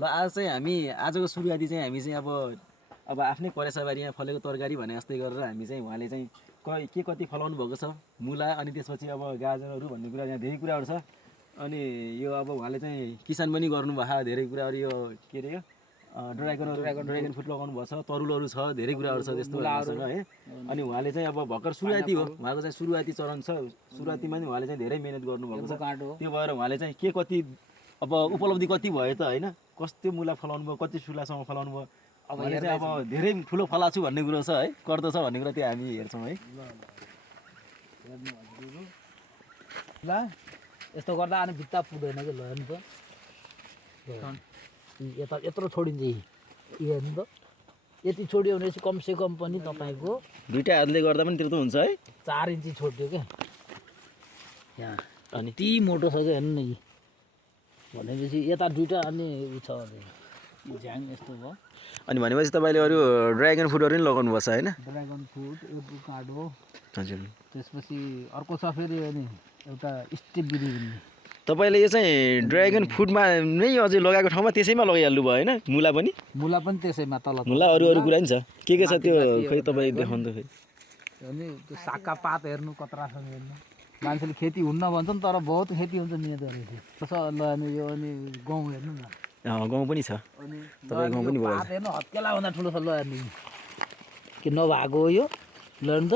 ल आज चाहिँ हामी आजको सुरुवाती चाहिँ हामी चाहिँ अब आफ्नै करेसाबारीमा फलेको तरकारी भने जस्तै गरेर हामी चाहिँ उहाँले चाहिँ के कति फलाउनु भएको छ मुला अनि त्यसपछि अब गाजरहरू भन्ने कुरा यहाँ धेरै कुराहरू छ अनि यो अब उहाँले चाहिँ किसान पनि गर्नुभएको धेरै कुराहरू यो के अरे यो ड्रागन फ्रुट लगाउनु भएको छ तरुलहरू छ धेरै कुराहरू छ त्यस्तो उहाँसँग है अनि उहाँले चाहिँ अब भर्खर सुरुवाती हो उहाँको चाहिँ सुरुवाती चरण छ सुरुवातीमा नि उहाँले चाहिँ धेरै मिहिनेत गर्नुभएको छ त्यो भएर उहाँले चाहिँ के कति अब उपलब्धि कति भयो त होइन कस्तो मुला फलाउनु भयो कति ठुलासम्म फलाउनु भयो अब चाहिँ अब धेरै ठुलो फलाएको छु भन्ने कुरो छ है कर्तो छ भन्ने कुरा त्यो हामी हेर्छौँ है ल यस्तो गर्दा अनि भित्ता पुग्दैन कि ल हेर्नु त यता यत्रो छोडिन्छ हेर्नु त यति छोड्यो भने चाहिँ कमसेकम पनि तपाईँको दुईटा हातले गर्दा पनि त्यस्तो हुन्छ है 4 इन्ची छोड्यो क्या यहाँ अनि यति मोटो छ क्या हेर्नु न यी भनेपछि यता दुईवटा अनि उ छ झ्याङ यस्तो भयो अनि भनेपछि तपाईँले अरू ड्रागन फ्रुटहरू पनि लगाउनु भएको छ होइन ड्रागन फ्रुट एभोकाडो हजुर त्यसपछि अर्को छ फेरि अनि एउटा स्ट्रबेरी भन्ने तपाईँले यो चाहिँ ड्रागन फ्रुटमा नै अझै लगाएको ठाउँमा त्यसैमा लगाइहाल्नु भयो होइन मुला पनि त्यसैमा तल मुला अरू कुरा नि छ के छ त्यो खोइ तपाईँ देखाउनु त खोइ अनि त्यो सागका पात हेर्नु कत्रा छ हेर्नु मान्छेले खेती हुन्न भन्छ नि तर बहुत खेती हुन्छ नि यहाँ रहेछ ल अनि यो अनि गाउँ हेर्नु न गाउँ पनि छ अनि तपाईँ गाउँ पनि भयो पात हेर्नु हत्केला भन्दा ठुलो छ ल हेर्नु के नभएको हो यो ल हेर्नु त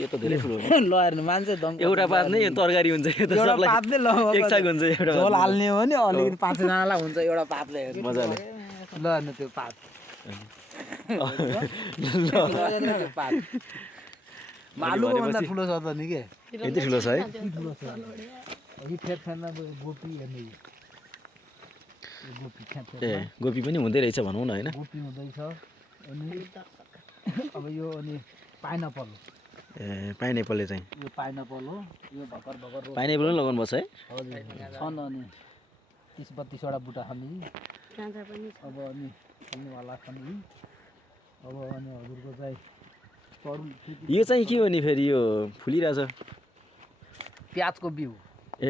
यो त धेरै ठुलो ल हेर्नु मान्छे एउटा पात नै तरकारी हुन्छ यो त सबलाई पात नै ल एक साग हुन्छ एउटा झोल हाल्ने हो नि अलिकति 5 जनालाई हुन्छ एउटा पातले हेर्नु मजाले ल हेर्नु त्यो पात ल पात मालुको भन्दा ठुलो छ त नि के यति ठुलो छ है ठुलो छ अघि फेदमा गोपी हेर्नु गोपी ए गोपी पनि हुँदै रहेछ भनौँ न होइन गोपी हुँदैछ अनि अब यो अनि पाइनएप्पल ए पाइनएप्पलले चाहिँ यो पाइनएप्पल हो यो भर्खर भर्खर पाइनएप्पल पनि लगाउनु भएको छ है हजुर छन् अनि 30-32 वटा बुटा छन् नि अब अनि फल्नेवाला छन् नि अब अनि हजुरको चाहिँ तरुल यो चाहिँ के हो नि फेरि यो फुलिरहेछ प्याजको बिउ ए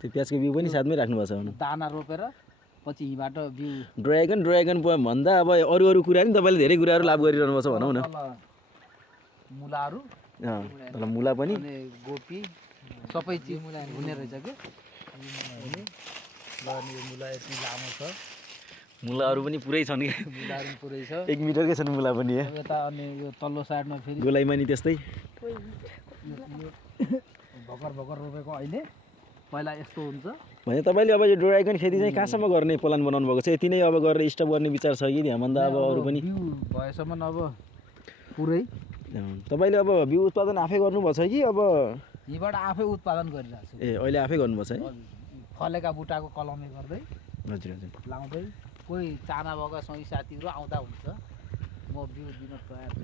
त्यो प्याजको बिउ पनि साथमै राख्नु भएको छ भनौँ दाना रोपेर पछि यहीँबाट बिउ ड्रागन भन्दा अब अरू कुरा नि तपाईँले धेरै कुराहरू लाभ गरिरहनु भएको छ भनौँ न मुलाहरू तल मुला पनि अनि गोपी सबै चिज हुने रहेछ के ल अनि यो मुला यति लामो छ मुलाहरू पनि पुरै छन् कि मुलाहरू पनि पुरै छ 1 मिटरकै छन् मुला पनि यता अनि यो तल्लो साइडमा फेरि गोलाइमा नि त्यस्तै भर्खर भर्खर रोपेको अहिले पहिला यस्तो हुन्छ भने तपाईँले अब यो ड्रागन खेती चाहिँ कहाँसम्म गर्ने प्लान बनाउनु भएको छ यति नै अब गरेर स्टप गर्ने विचार छ कि त्यहाँभन्दा अब अरू पनि बिउ भएसम्म अब पुरै तपाईँले अब बिउ उत्पादन आफै गर्नुभएको छ कि अब यहीँबाट आफै उत्पादन गरिरहेको छु ए अहिले आफै गर्नुभएको छ है फलेका बुटाको कलमै गर्दै हजुर हजुर लाउँदै कोही चाना भएका सही साथीहरू आउँदा हुन्छ म बिउ दिन तयार छु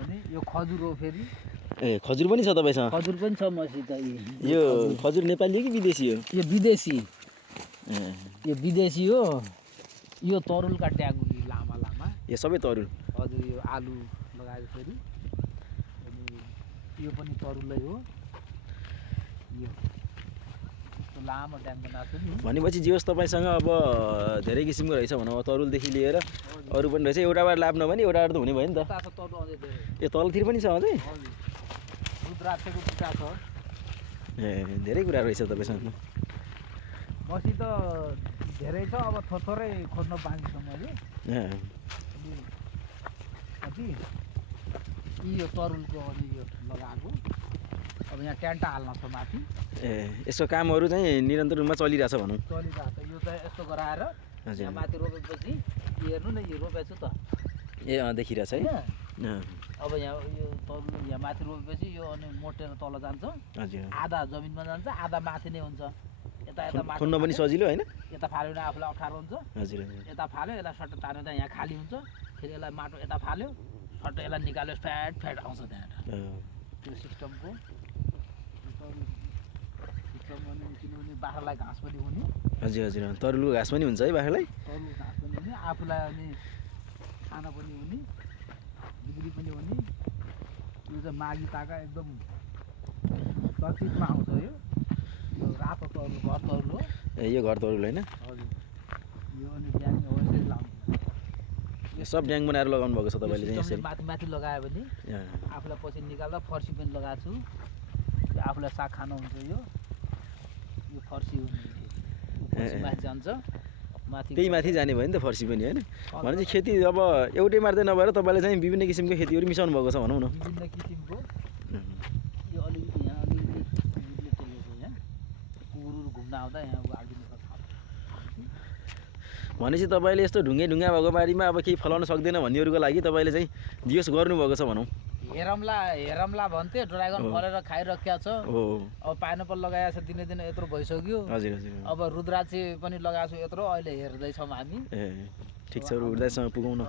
अनि यो खजुर हो फेरि ए खजुर पनि छ तपाईँसँग खजुर पनि छ मसित यो खजुर नेपाली हो कि विदेशी हो यो विदेशी ए यो विदेशी हो यो तरुलका ट्यागुली लामा लामा यो सबै तरुल हजुर यो आलु लगाएको फेरि अनि यो पनि तरुलै हो यो यस्तो लामो ट्याङ बनाएको छु नि भनेपछि जे होस् तपाईँसँग अब धेरै किसिमको रहेछ भनौँ तरुलदेखि लिएर अरू पनि रहेछ एउटाबाट लाभ नभने एउटाबाट त हुने भयो नि त यता छ तरुल अझै धेरै यो तलतिर पनि छ अझै हजुर रुद्राक्षको बुटा छ ए धेरै कुरा रहेछ तपाईँसँग मसित धेरै छ अब थोरै खोज्न बाँकी छ मैले ए कति यो तरुलको अनि यो लगाएको अब यहाँ ट्यान्टा हाल्न छ माथि ए यसको कामहरू चाहिँ निरन्तर रूपमा चलिरहेछ भनौँ चलिरहेको छ यो चाहिँ यस्तो गराएर यहाँ माथि रोपेपछि हेर्नु न यो रोपेको छु त ए देखिरहेछ है अब यहाँ यो तरुल यहाँ माथि रोपेपछि यो अनि मोटेर तल जान्छ हजुर आधा जमिनमा जान्छ आधा माथि नै हुन्छ यता यता माथि खन्न पनि सजिलो होइन यता फाल्यो भने आफूलाई अप्ठ्यारो हुन्छ हजुर यता फाल्यो यसलाई सट्ट तानेर यहाँ खाली हुन्छ फेरि यसलाई माटो यता फाल्यो सट्ट यसलाई निकाल्यो फ्याट आउँछ त्यहाँबाट त्यो सिस्टमको सिस्टम अनि किनभने बाख्रालाई घाँस पनि हुने हजुर हजुर तरुलको घाँस पनि हुन्छ है बाख्रालाई तरुल घाँस पनि हुने आफूलाई अनि खाना पनि हुने बिक्री पनि हुने यो चाहिँ माघी ताका एकदम चर्चितमा आउँछ यो रातो तरुल घर तरुल हो ए यो घर तरुल होइन हजुर यो अनि ड्याङ हो यसरी लाउनु यो सब ड्याङ बनाएर लगाउनु भएको छ तपाईँले चाहिँ यसरी माथि माथि लगायो भने आफूलाई पछि निकाल्दा फर्सी पनि लगाएको छु आफूलाई साग खानु हुन्छ यो फर्सी हो माथि जान्छ माथि त्यही माथि जाने भयो नि त फर्सी पनि होइन भनेपछि खेती अब एउटै मात्रै नभएर तपाईँले चाहिँ विभिन्न किसिमको खेतीहरू मिसाउनु भएको छ भनौँ न विभिन्न किसिमको यो अलिकति यहाँ अलिकति टेलेको यहाँ कुकुरहरू घुम्न आउँदा यहाँ हालिदिनु सक्छ भनेपछि तपाईँले यस्तो ढुङ्गे ढुङ्गा भएको बारीमा अब केही फलाउन सक्दैन भन्नेहरूको लागि तपाईँले चाहिँ दियोस् गर्नुभएको छ भनौँ हेरमला भन्थे ड्रागन फलेर खाइराखेको छ हो अब पाइनएप्पल लगाएको छ दिने दिने यत्रो भइसक्यो हजुर हजुर अब रुद्राक्षी पनि लगाएको छु यत्रो अहिले हेर्दैछौँ हामी ए ठिक छ रुद्राक्षीसँग पुगौँ न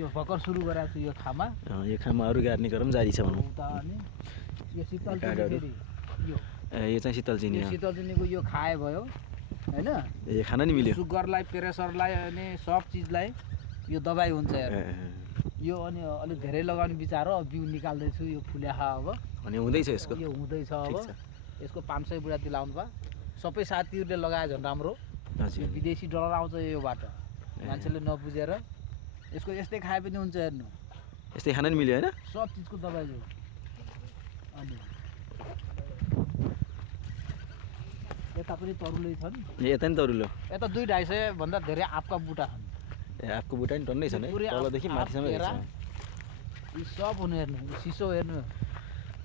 यो भर्खर सुरु गरेको छु यो खामा यो खामा अरू गाड्ने क्रम जारी छ भनौँ उता अनि यो शीतल काठहरू। यो यो चाहिँ शीतल चिनी हो शीतल चिनीको यो खाए भयो होइन ए खान नि मिल्यो सुगरलाई प्रेसरलाई अनि सब चिजलाई यो दबाई हुन्छ ए, हेर ए, यो अनि अलिक धेरै लगाउने विचार हो बिउ निकाल्दैछु यो फुल्याखा अब अनि हुँदैछ यसको यो हुँदैछ ठिक अब छ। यसको 500 बुढा दिलाउनु भयो सबै साथीहरूले लगायो झन् राम्रो यो हजुर विदेशी डलर आउँछ योबाट मान्छेले नबुझेर यसको यस्तै खाए पनि हुन्छ हेर्नु यस्तै खान नि मिल्यो होइन सब चिजको दबाई हो अनि यता पनि तरुलै छन् ए यता नि तरुलो यता 200-250 भन्दा धेरै आँपका बुटा छन् ए आँपको बुट्टा नि टन्नै छन् है पुरै तलदेखि आँप माथिसम्म केरा, हेर्छ यी सब हुनु हेर्नु यो सिसो हेर्नु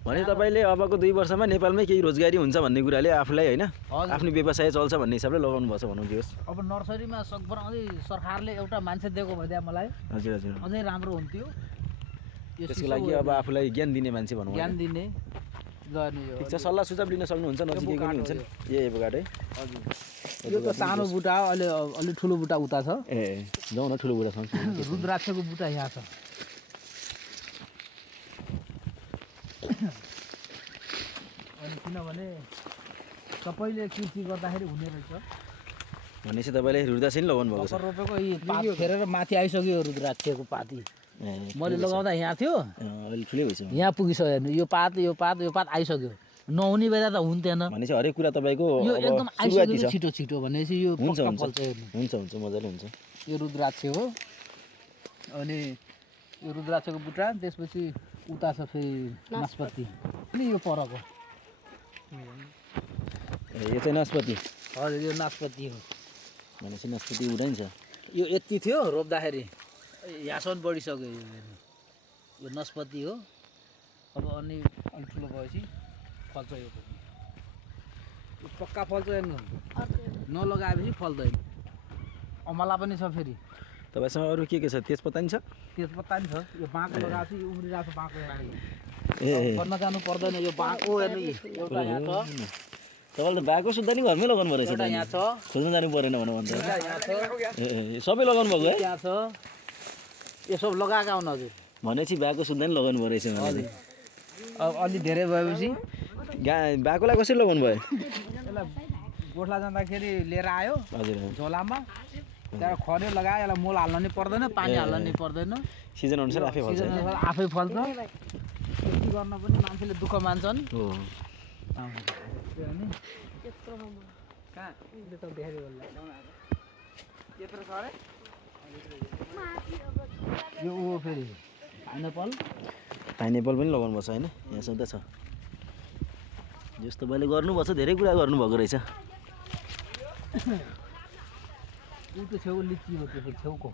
भने तपाईँले अबको 2 वर्षमा नेपालमै केही रोजगारी हुन्छ भन्ने कुराले आफूलाई होइन हजुर। आफ्नो व्यवसाय चल्छ भन्ने हिसाबले लगाउनु भएको छ भनौँ दियोस् अब नर्सरीमा सकभर अझै सरकारले एउटा मान्छे दिएको भए मलाई हजुर हजुर अझै राम्रो हुन्थ्यो यो त्यसको सिसो लागि अब आफूलाई ज्ञान दिने मान्छे भनौँ ज्ञान होइन। दिने गर्ने यो ठिक छ सल्लाह सुझाव लिन सक्नुहुन्छ नजिकैको नि हुन्छ नि ए एभोकाडो है हजुर यो त सानो बुटा हो अलि अलि ठुलो बुटा उता छ ए जाउँ न ठुलो बुढासँग रुद्राक्षको बुटा यहाँ छ अनि किनभने सबैले कृषि गर्दाखेरि हुने रहेछ भनेपछि तपाईँले रुद्राक्षी नि लगाउनु भएको छ भर्खर रोपेको यी पात फेरेर माथि आइसक्यो रुद्राक्षको पाती ए मैले लगाउँदा यहाँ थियो अलि ठुलै भइसक्यो यहाँ पुगिसक्यो हेर्नु यो पात आइसक्यो नहुने बेला त हुन्थेन भनेपछि हरेक कुरा तपाईँको यो अब एकदम सुरुवाती आइसक्यो छ छिटो छिटो भनेपछि यो हुन्छ पक्का हुन्छ फल्छ हेर्नु हुन्छ हुन्छ मजाले हुन्छ यो रुद्राक्ष हो अनि यो रुद्राक्षको बुट्टा त्यसपछि उता छ फेरि नास्पति अनि यो परको ए यो चाहिँ नास्पति हजुर यो नास्पति हो भनेपछि नास्पति उठाइ छ यो यति थियो रोप्दाखेरि यहाँसम्म बढिसक्यो यो हेर्नु यो नास्पति हो अब अनि अलिक ठुलो भएपछि फल्छ यो पनि यो पक्का फल्छ हेर्नु नलगाएपछि फल्दैन अमला पनि छ फेरि तपाईँसँग अरू के छ तेजपत्ता नि छ तेजपत्ता पनि छ यो बाँको लगाएको छु यो उम्रिरहेको छ बाँको यहाँ ए भन्न जानु पर्दैन यो बाँको हेर्नु एउटा यहाँ छ तपाईँले त भएको सुत्दा नि घरमै लगाउनु भएको एउटा रहेछ यहाँ छ खोज्न जानु परेन भनौँ अन्त एउटा यहाँ छ ए सबै लगाउनु भएको है त्यहाँ छ यो सब लगाएका हुन् हजुर भनेपछि भएको सुत्दा नि लगाउनु पर्यो रहेछ हजुर अब अलि धेरै भएपछि बाकोलाई कसरी लगाउनु भयो यसलाई गोठला जाँदाखेरि लिएर आयो हजुर झोलामा त्यहाँ खन्यो लगायो यसलाई मोल हाल्न नि पर्दैन पानी हाल्न नि पर्दैन सिजन अनुसार आफै फल्छ सिजन अनुसार आफै फल्छ खेती गर्न पनि मान्छेले दुःख मान्छन् हो त्यो अनि कहाँ उसले त देखाइदियो यो ऊ फेरि पाइनएप्पल पाइनएप्पल पनि लगाउनु भएको छ होइन यहाँ सधैँ छ जस्तो तपाईँले गर्नुभएको छ धेरै कुरा गर्नुभएको रहेछ ऊ त्यो छेउको लिची हो त्यो छेउको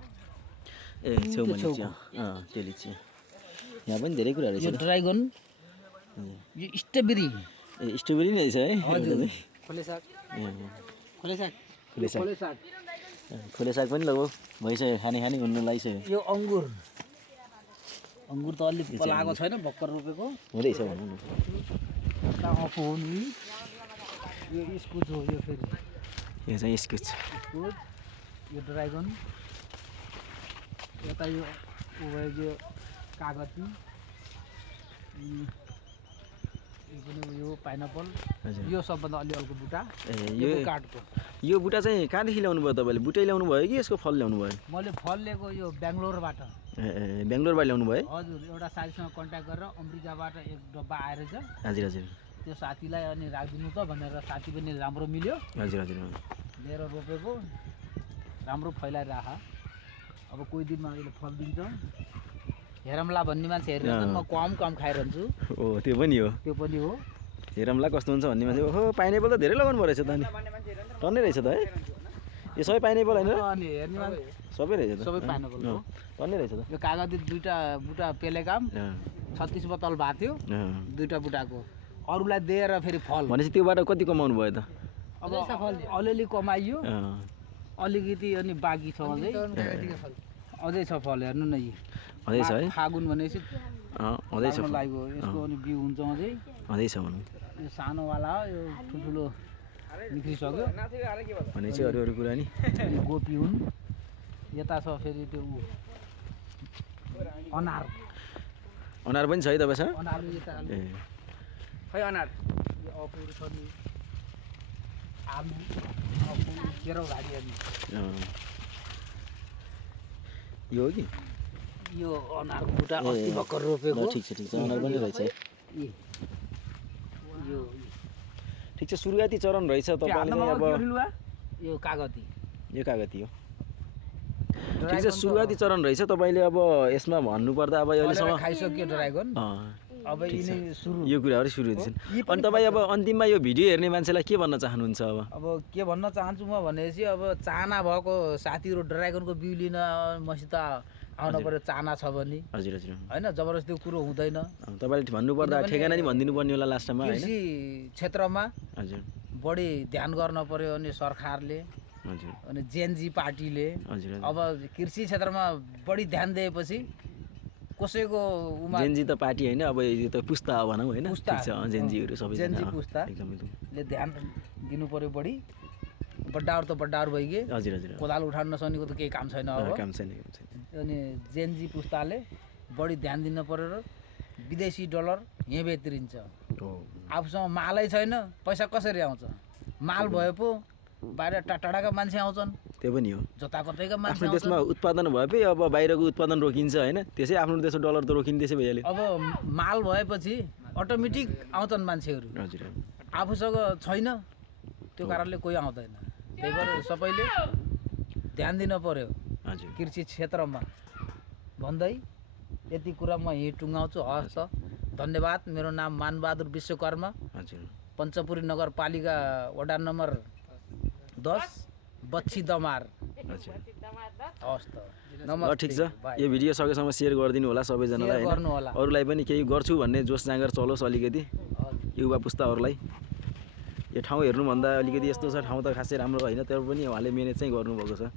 ए छेउमा लिची त्यो लिची यहाँ पनि धेरै कुरा यो रहेछ ड्राइगन यो स्ट्रबेरी ए स्ट्रबेरी नै रहेछ है हजुर खोले साग ए खोले साग खोले साग खोले साग खोले साग पनि लगभग भइसक्यो खाने खाने हुनु लागिसक्यो यो अङ्गुर अङ्गुर त अलिक पलाएको छैन भर्खर रोपेको हुँदैछ भनौँ न आँखो हो नि यो इस्कुस हो यो फेरि यो चाहिँ इस्कुस इस्कुस यो ड्राइगन यता यो ऊ भयो यो कागती यो पनि यो पाइनएप्पल हजुर यो सबभन्दा अलि अर्को बुटा ए यो यो काठको यो बुट्टा चाहिँ कहाँदेखि ल्याउनु भयो तपाईँले बुटै ल्याउनु भयो कि यसको फल ल्याउनु भयो मैले फल लिएको यो बेङ्गलोरबाट ए बेङ्गलोरबाट ल्याउनु भयो हजुर एउटा साथीसँग कन्ट्याक्ट गरेर अमेरिकाबाट एक डब्बा आएर चाहिँ हजुर हजुर त्यो साथीलाई अनि राखिदिनु त भनेर साथी पनि राम्रो मिल्यो हजुर हजुर लिएर रोपेको राम्रो फैलाइराख। अब कोही दिनमा अहिले फल दिन्छ हेरौँला भन्ने मान्छे हेरेर त म कम खाइरहन्छु। हो त्यो पनि हो, त्यो पनि हो। हेरौँला कस्तो हुन्छ भन्ने मान्छे। ओहो पाइनएप्पल त धेरै लगाउनु परेछ त अनि टन्नै रहेछ त है यो सबै पाइनएप्पल होइन अनि हेर्ने मान्छे सबै रहेछ त सबै पाइनएप्पल हो। टन्नै रहेछ त यो कागती 2टा बुटा पेलेकाम 36 बोतल भएको थियो 2टा बुटाको अरूलाई दिएर फेरि फल भनेपछि त्योबाट कति कमाउनु भयो त? अब अलिअलि कमाइयो अलिकति अनि बाँकी छ अझै अझै छ फल हेर्नु न यी अझै छ है फागुन भनेपछि अझै छ लाग्यो यसको अनि बिउ हुन्छ अझै अझै छ भनौँ यो सानोवाला हो यो ठुल्ठुलो निक्लिसक्यो भनेपछि अरू कुरा नि यो गोपी हुन् यता छ फेरि त्यो अनार अनार पनि छ है तपाईँसँग? अनार यता ए खै अनार यो अपुर छ नि आलु अपुर केरो घारी अनि यो हो कि यो अनार बुटा अस्ति भर्खर रोपेको ठिक छ अनार पनि रहेछ यो ठिक छ। सुरुवाती चरण रहेछ तपाईँले अब यो कागती यो कागती हो ठिक छ। सुरुवाती चरण रहेछ तपाईँले अब यसमा भन्नुपर्दा अब अहिलेसम्म खाइसक्यो ड्रागन अब यिनै सुरु यो कुराहरू सुरु हुन्छन्। अनि तपाईँ अब अन्तिममा यो भिडियो हेर्ने मान्छेलाई के भन्न चाहनुहुन्छ? अब के भन्न चाहन्छु म भनेपछि अब चाहना भएको साथीहरू ड्रागनको बिउ लिन मसित आउनु पर्यो चाहना छ भने हजुर हजुर होइन जबरजस्ती कुरो हुँदैन। तपाईँले भन्नुपर्दा ठेगाना नि भनिदिनु पर्ने होला लास्टमा होइन? कृषि क्षेत्रमा हजुर बढी ध्यान गर्न पर्यो अनि सरकारले हजुर अनि जेएनजी पार्टीले हजुर अब कृषि क्षेत्रमा बढी ध्यान दिएपछि कसैको जेएनजी त पार्टी होइन अब यो त पुस्ता हो भनौँ होइन? ठिक छ जेएनजीहरू सबै जेएनजी पुस्ताले ध्यान दिनु पर्यो बढी। बड्डाहरू त बड्डाहरू भइगए हजुर हजुर कोदाल उठाउन नसक्नेको त केही काम छैन अब काम छैन अनि जेएनजी पुस्ताले बढी ध्यान दिनु पर्यो र विदेशी डलर यहीँ बेत्रिन्छ। आफूसँग मालै छैन पैसा कसरी आउँछ? माल भए पो बाहिर टाढाका मान्छे आउँछन् त्यो पनि हो जताकतैका मान्छे आफ्नो देशमा उत्पादन भए अब बाहिरको उत्पादन रोकिन्छ होइन? त्यसै आफ्नो देशको डलर त रोकिँदैछ भइहाल्यो। अब माल भएपछि अटोमेटिक आउँछन् मान्छेहरू हजुर आफूसँग छैन त्यो कारणले कोही आउँदैन। त्यही भएर सबैले ध्यान दिनु पर्यो हजुर कृषि क्षेत्रमा भन्दै यति कुरा म यहीँ टुङ्गाउँछु। हस् त धन्यवाद। मेरो नाम मानबहादुर विश्वकर्मा हजुर पञ्चपुरी नगरपालिका वडा नम्बर 10 बच्ची दमार। हजुर हस् त ल ठिक छ। यो भिडियो सकेसम्म सेयर गरिदिनु होला सबैजनालाई गर्नु होला होइन? अरूलाई पनि केही गर्छु भन्ने जोस जाँगर चलोस् अलिकति युवा पुस्ताहरूलाई। यो ठाउँ हेर्नुभन्दा अलिकति यस्तो छ ठाउँ त खासै राम्रो होइन तर पनि उहाँले मेहनत चाहिँ गर्नुभएको छ।